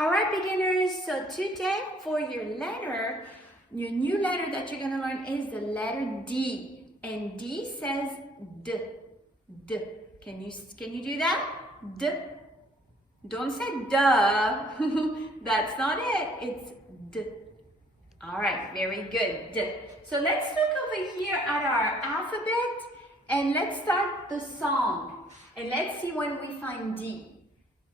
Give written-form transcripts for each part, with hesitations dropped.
All right, beginners, so today for your letter, your new letter that you're going to learn is the letter D. And D says D. D. Can you do that? D. Don't say duh. That's not it. It's D. All right, very good. D. So let's look over here at our alphabet and let's start the song. And let's see when we find D.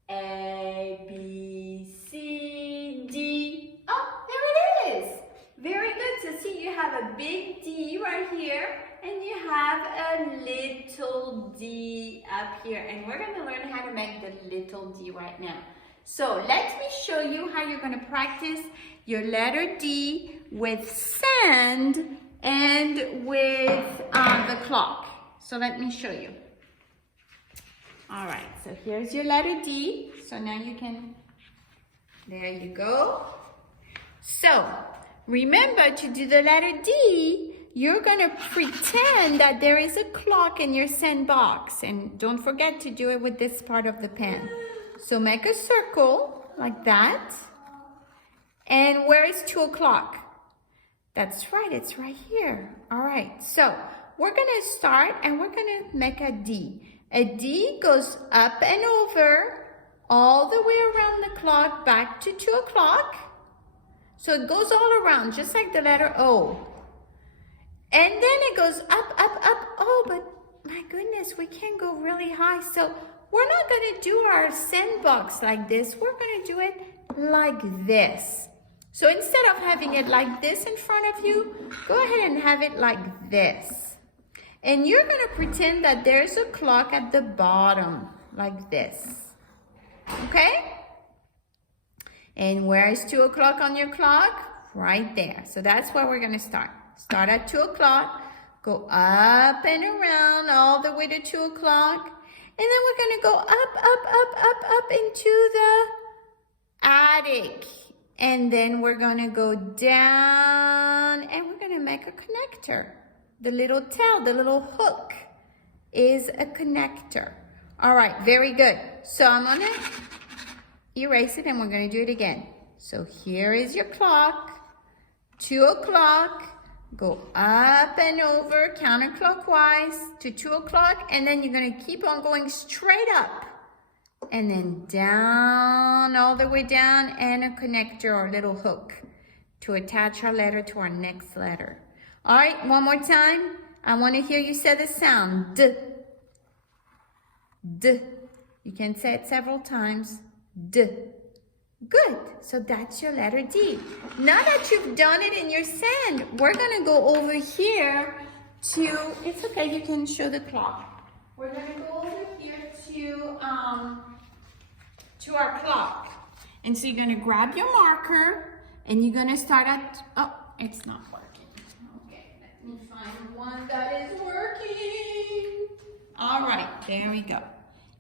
A, B, C, D. Oh, there it is. Very good. So see, you have a big D right here and you have a little D up here. And we're going to learn how to make the little D right now. So let me show you how you're going to practice your letter D with sand and with the clock. So let me show you. All right, so here's your letter D. So now you can, there you go. So remember to do the letter D, you're gonna pretend that there is a clock in your sandbox. And don't forget to do it with this part of the pen. So make a circle like that. And where is 2 o'clock? That's right, it's right here. All right, so we're gonna start and we're gonna make a D. A D goes up and over all the way around the clock back to 2 o'clock. So it goes all around, just like the letter O. And then it goes up, up, up. Oh, but my goodness, we can't go really high. So we're not gonna do our sandbox like this. We're gonna do it like this. So instead of having it like this in front of you, go ahead and have it like this. And you're going to pretend that there's a clock at the bottom, like this. Okay? And where is 2 o'clock on your clock? Right there. So that's where we're going to start. Start at 2 o'clock, go up and around all the way to 2 o'clock. And then we're going to go up into the attic. And then we're going to go down and we're going to make a connector. The little tail, the little hook is a connector. All right, very good. So I'm gonna erase it and we're gonna do it again. So here is your clock, 2 o'clock, go up and over counterclockwise to 2 o'clock, and then you're gonna keep on going straight up and then down, all the way down, and a connector or little hook to attach our letter to our next letter. All right, one more time. I want to hear you say the sound, D. D. You can say it several times, D. Good, so that's your letter D. Now that you've done it in your sand, we're gonna go over here to, it's okay, you can show the clock. We're gonna go over here to our clock. And so you're gonna grab your marker and you're gonna start at, oh, it's not working. Let me find one that is working. All right, there we go.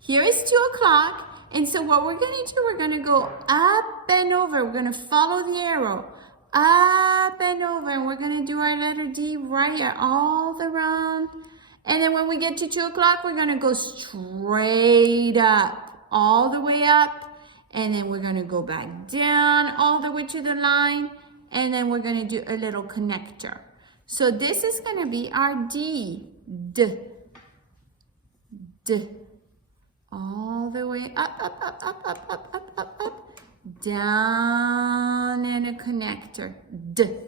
Here is 2 o'clock. And so what we're going to do, we're going to go up and over. We're going to follow the arrow. Up and over. And we're going to do our letter D right here, all the round. And then when we get to 2 o'clock, we're going to go straight up, all the way up. And then we're going to go back down all the way to the line. And then we're going to do a little connector. So this is going to be our D, D, D, all the way up, down, and a connector, D.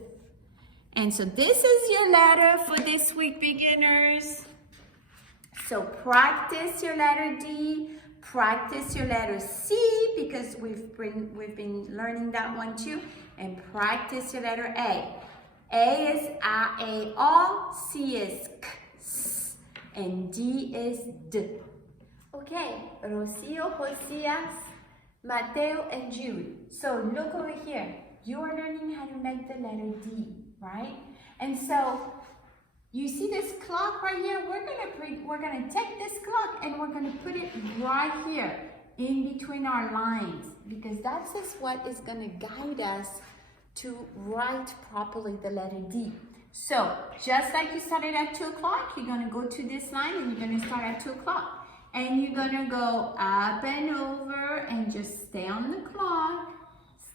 And so this is your letter for this week, beginners. So practice your letter D, practice your letter C, because we've been learning that one too, and practice your letter A. A is A, O, C is K, S, and D is D. Okay, Rocio, Josias, Mateo, and Jude. So look over here. You are learning how to make the letter D, right? And so you see this clock right here? We're gonna take this clock and we're gonna put it right here in between our lines, because that's just what is gonna guide us to write properly the letter D. So just like you started at 2 o'clock, you're going to go to this line and you're going to start at 2 o'clock. And you're going to go up and over and just stay on the clock.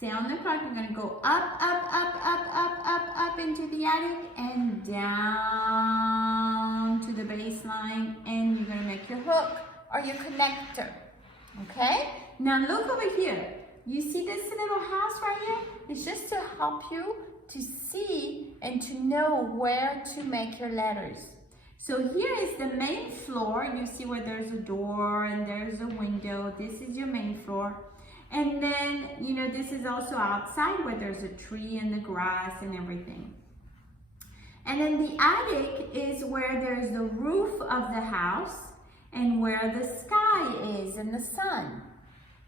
Stay on the clock. You're gonna go up, up, up, up, up, up, up into the attic and down to the baseline, and you're gonna make your hook or your connector. Okay? Now look over here. You see this little house right here? It's just to help you to see and to know where to make your letters. So here is the main floor. You see where there's a door and there's a window. This is your main floor. And then, you know, this is also outside where there's a tree and the grass and everything. And then the attic is where there's the roof of the house and where the sky is and the sun.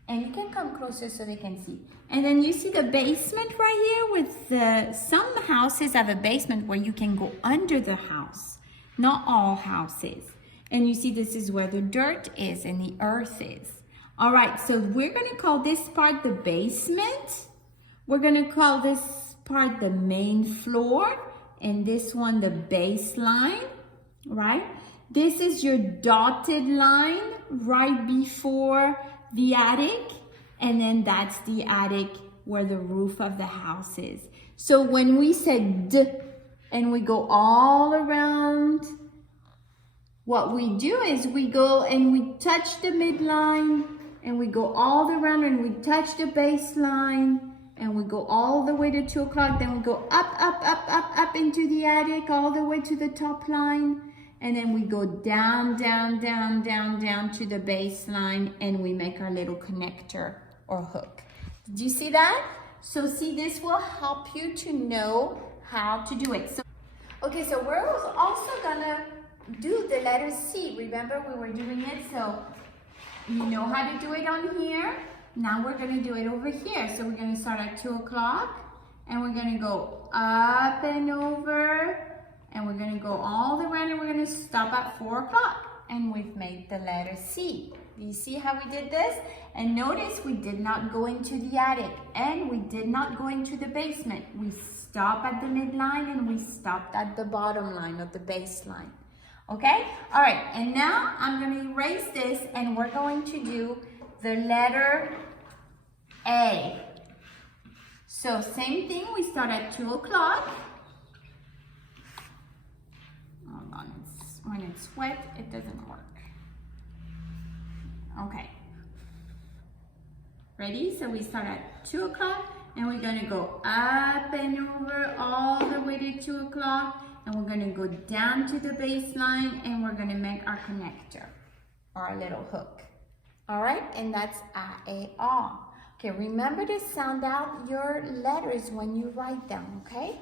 And you can come closer so they can see. And then you see the basement right here with some houses have a basement where you can go under the house. Not all houses. And you see this is where the dirt is and the earth is. All right, so we're gonna call this part the basement. We're gonna call this part the main floor and this one the baseline, right? This is your dotted line right before the attic, and then that's the attic where the roof of the house is. So when we said D and we go all around, what we do is we go and we touch the midline and we go all around and we touch the baseline and we go all the way to 2 o'clock. Then we go up, up, up, up, up into the attic all the way to the top line. And then we go down, down, down, down, down to the baseline and we make our little connector or hook. Did you see that? So see, this will help you to know how to do it. So, okay, so we're also gonna do the letter C. Remember we were doing it, so you know how to do it on here. Now we're gonna do it over here. So we're gonna start at 2 o'clock and we're gonna go up and over. And we're gonna go all the way and we're gonna stop at 4 o'clock. And we've made the letter C. Do you see how we did this? And notice we did not go into the attic and we did not go into the basement. We stopped at the midline and we stopped at the bottom line of the baseline. Okay? All right, and now I'm gonna erase this and we're going to do the letter A. So same thing, we start at 2 o'clock. Hold on, when it's wet, it doesn't work. Okay. Ready? So we start at 2 o'clock and we're gonna go up and over all the way to 2 o'clock and we're gonna go down to the baseline and we're gonna make our connector or our little hook. All right, and that's A-A-R. Okay, remember to sound out your letters when you write them, okay?